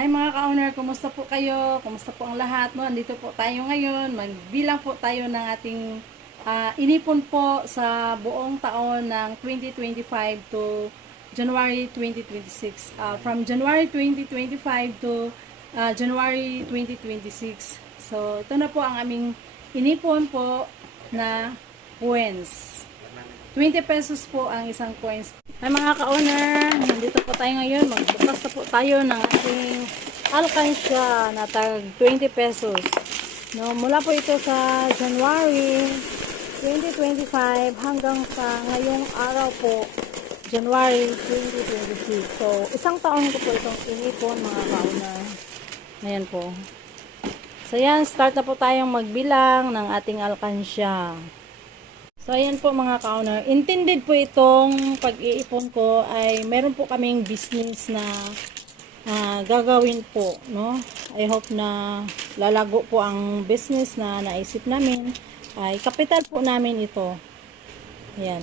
Hi mga ka-owner, kumusta po kayo? Kumusta po ang lahat? No? Andito po tayo ngayon. Magbilang po tayo ng ating inipon po sa buong taon ng 2025 to January 2026. From January 2025 to January 2026. So, ito na po ang aming inipon po na coins. 20 pesos po ang isang coins. Ay mga ka-owner, nandito po tayo ngayon. Magbukas na po tayo ng ating alkansya na tag 20 pesos. No, mula po ito sa January 2025 hanggang sa ngayong araw po, January 2026. So, isang taon ko po itong inipon mga ka-owner. Ayan po. So, yan. Start na po tayong magbilang ng ating alkansya. So, ayan po mga ka-owner. Intended po itong pag-iipon ko ay meron po kaming business na gagawin po, no? I hope na lalago po ang business na naisip namin. Ay, kapital po namin ito. Ayan.